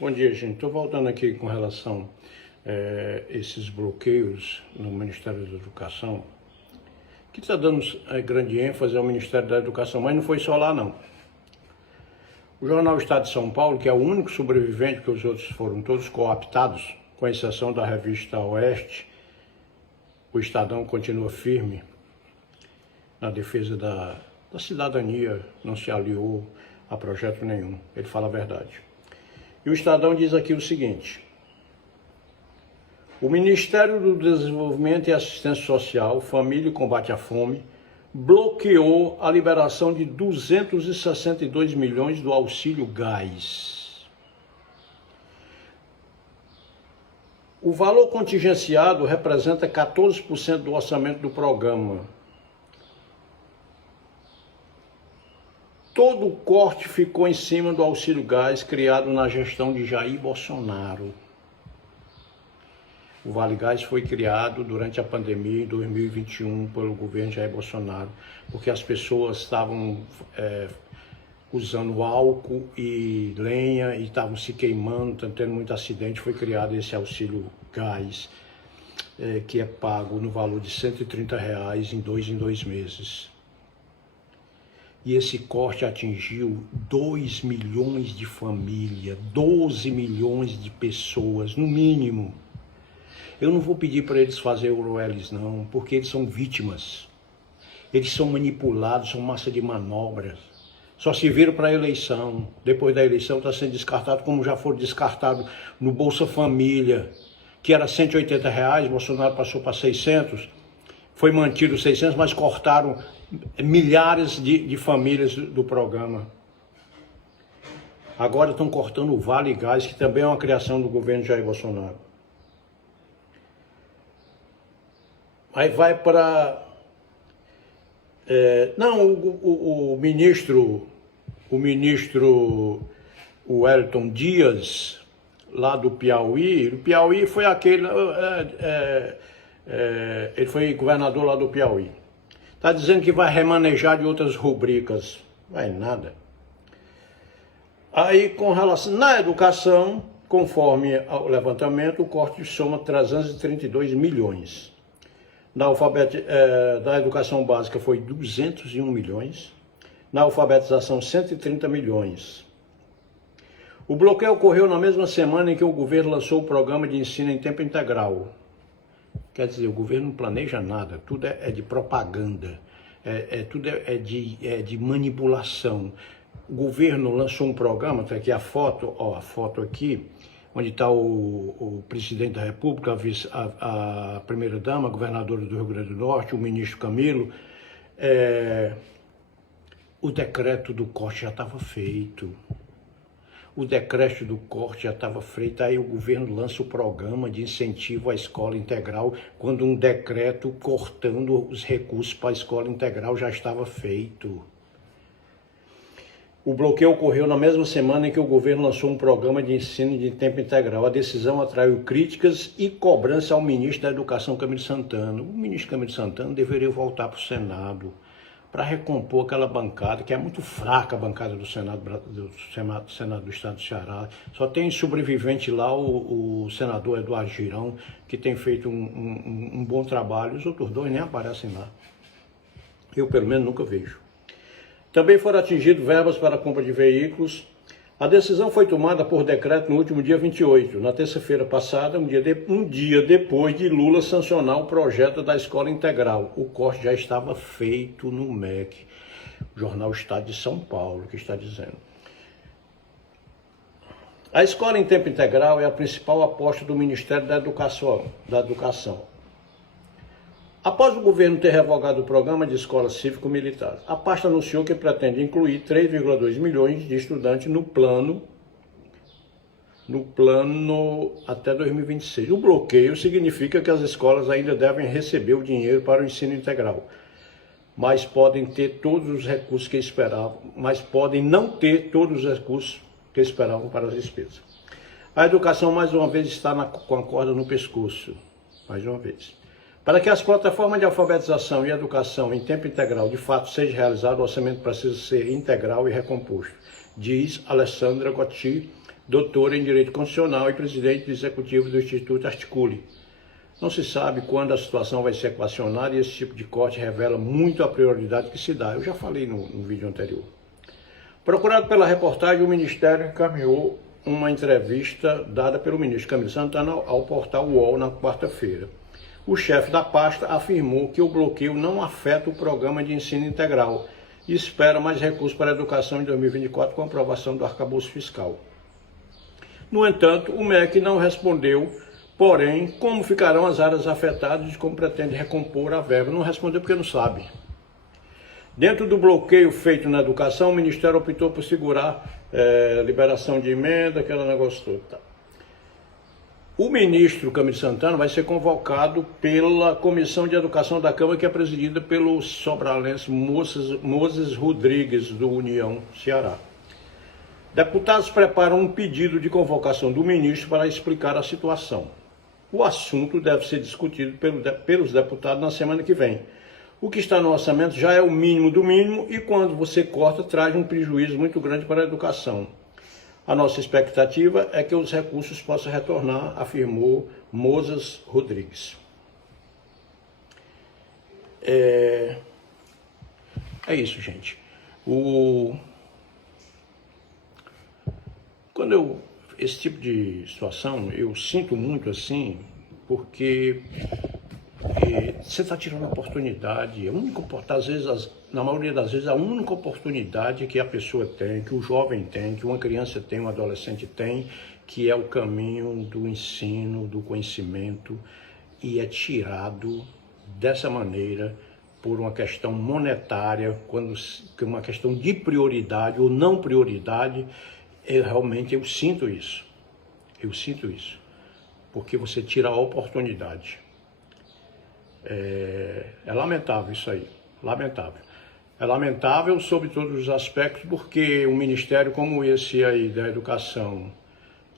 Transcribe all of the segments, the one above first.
Bom dia, gente. Estou voltando aqui com relação a esses bloqueios no Ministério da Educação, que está dando grande ênfase ao Ministério da Educação, mas não foi só lá, não. O jornal Estado de São Paulo, que é o único sobrevivente, porque os outros foram todos cooptados, com exceção da revista Oeste, o Estadão continua firme na defesa da cidadania, não se aliou a projeto nenhum. Ele fala a verdade. E o Estadão diz aqui o seguinte: o Ministério do Desenvolvimento e Assistência Social, Família e Combate à Fome, bloqueou a liberação de 262 milhões do auxílio gás. O valor contingenciado representa 14% do orçamento do programa. Todo o corte ficou em cima do auxílio gás criado na gestão de Jair Bolsonaro. O Vale Gás foi criado durante a pandemia em 2021 pelo governo Jair Bolsonaro, porque as pessoas estavam usando álcool e lenha e estavam se queimando, tendo muito acidente. Foi criado esse auxílio gás, que é pago no valor de R$ 130 em 2 meses. E esse corte atingiu 2 milhões de famílias, 12 milhões de pessoas, no mínimo. Eu não vou pedir para eles fazerem Euroelis, não, porque eles são vítimas. Eles são manipulados, são massa de manobras. Só se viram para a eleição. Depois da eleição está sendo descartado, como já foram descartados no Bolsa Família, que era R$ 180, Bolsonaro passou para 600. Foi mantido 600, mas cortaram milhares de famílias do programa. Agora estão cortando o Vale Gás, que também é uma criação do governo Jair Bolsonaro. Aí vai para... o ministro Wellington Dias, lá do Piauí, foi aquele... ele foi governador lá do Piauí. Está dizendo que vai remanejar de outras rubricas. Vai nada. Aí, com relação... Na educação, conforme o levantamento, o corte soma 332 milhões. Da educação básica foi 201 milhões. Na alfabetização, 130 milhões. O bloqueio ocorreu na mesma semana em que o governo lançou o programa de ensino em tempo integral. Quer dizer, o governo não planeja nada, tudo é de propaganda, tudo é de manipulação. O governo lançou um programa, está aqui a foto aqui, onde está o presidente da República, a primeira-dama, a governadora do Rio Grande do Norte, o ministro Camilo. O decreto do corte já estava feito. O decreto do corte já estava feito, aí o governo lança o programa de incentivo à escola integral, quando um decreto cortando os recursos para a escola integral já estava feito. O bloqueio ocorreu na mesma semana em que o governo lançou um programa de ensino de tempo integral. A decisão atraiu críticas e cobrança ao ministro da Educação, Camilo Santana. O ministro Camilo Santana deveria voltar para o Senado, para recompor aquela bancada, que é muito fraca, a bancada do Senado do Estado do Ceará. Só tem sobrevivente lá, o senador Eduardo Girão, que tem feito um bom trabalho. Os outros dois nem aparecem lá. Eu, pelo menos, nunca vejo. Também foram atingidos verbas para a compra de veículos. A decisão foi tomada por decreto no último dia 28, na terça-feira passada, um dia depois de Lula sancionar o projeto da escola integral. O corte já estava feito no MEC, o jornal Estado de São Paulo, que está dizendo. A escola em tempo integral é a principal aposta do Ministério da Educação. Após o governo ter revogado o programa de escolas cívico-militares, a pasta anunciou que pretende incluir 3,2 milhões de estudantes no plano até 2026. O bloqueio significa que as escolas ainda devem receber o dinheiro para o ensino integral, mas podem ter todos os recursos que esperavam, mas podem não ter todos os recursos que esperavam para as despesas. A educação, mais uma vez, está com a corda no pescoço, mais uma vez. Para que as plataformas de alfabetização e educação em tempo integral de fato seja realizado, o orçamento precisa ser integral e recomposto, diz Alessandra Gotti, doutora em Direito Constitucional e presidente do Executivo do Instituto Articule. Não se sabe quando a situação vai ser equacionada e esse tipo de corte revela muito a prioridade que se dá. Eu já falei no vídeo anterior. Procurado pela reportagem, o Ministério encaminhou uma entrevista dada pelo ministro Camilo Santana ao portal UOL na quarta-feira. O chefe da pasta afirmou que o bloqueio não afeta o programa de ensino integral e espera mais recursos para a educação em 2024 com a aprovação do arcabouço fiscal. No entanto, o MEC não respondeu, porém, como ficarão as áreas afetadas e como pretende recompor a verba. Não respondeu porque não sabe. Dentro do bloqueio feito na educação, o Ministério optou por segurar liberação de emenda, aquele negócio todo. Tá. O ministro Camilo Santana vai ser convocado pela Comissão de Educação da Câmara, que é presidida pelo sobralense Moses Rodrigues, do União Ceará. Deputados preparam um pedido de convocação do ministro para explicar a situação. O assunto deve ser discutido pelos deputados na semana que vem. O que está no orçamento já é o mínimo do mínimo e quando você corta, traz um prejuízo muito grande para a educação. A nossa expectativa é que os recursos possam retornar, afirmou Moses Rodrigues. É isso, gente. Esse tipo de situação, eu sinto muito assim, porque você está tirando a oportunidade, na maioria das vezes, a única oportunidade que a pessoa tem, que o jovem tem, que uma criança tem, um adolescente tem, que é o caminho do ensino, do conhecimento, e é tirado dessa maneira por uma questão monetária, uma questão de prioridade ou não prioridade. Realmente eu sinto isso, porque você tira a oportunidade. É lamentável isso aí, lamentável. É lamentável sobre todos os aspectos, porque um ministério como esse aí da educação,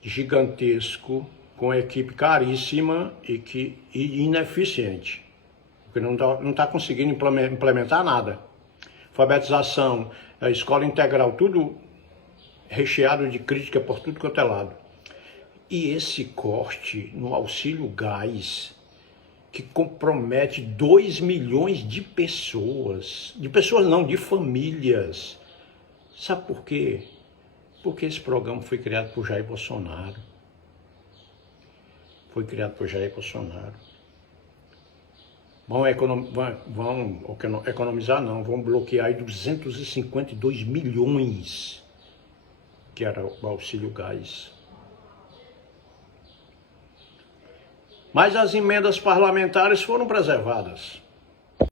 gigantesco, com equipe caríssima e ineficiente, porque não está conseguindo implementar nada. Alfabetização, a escola integral, tudo recheado de crítica por tudo quanto é lado. E esse corte no auxílio gás, que compromete 2 milhões de pessoas, de famílias. Sabe por quê? Porque esse programa foi criado por Jair Bolsonaro. Vão economizar não, vão bloquear aí 252 milhões, que era o auxílio gás. Mas as emendas parlamentares foram preservadas.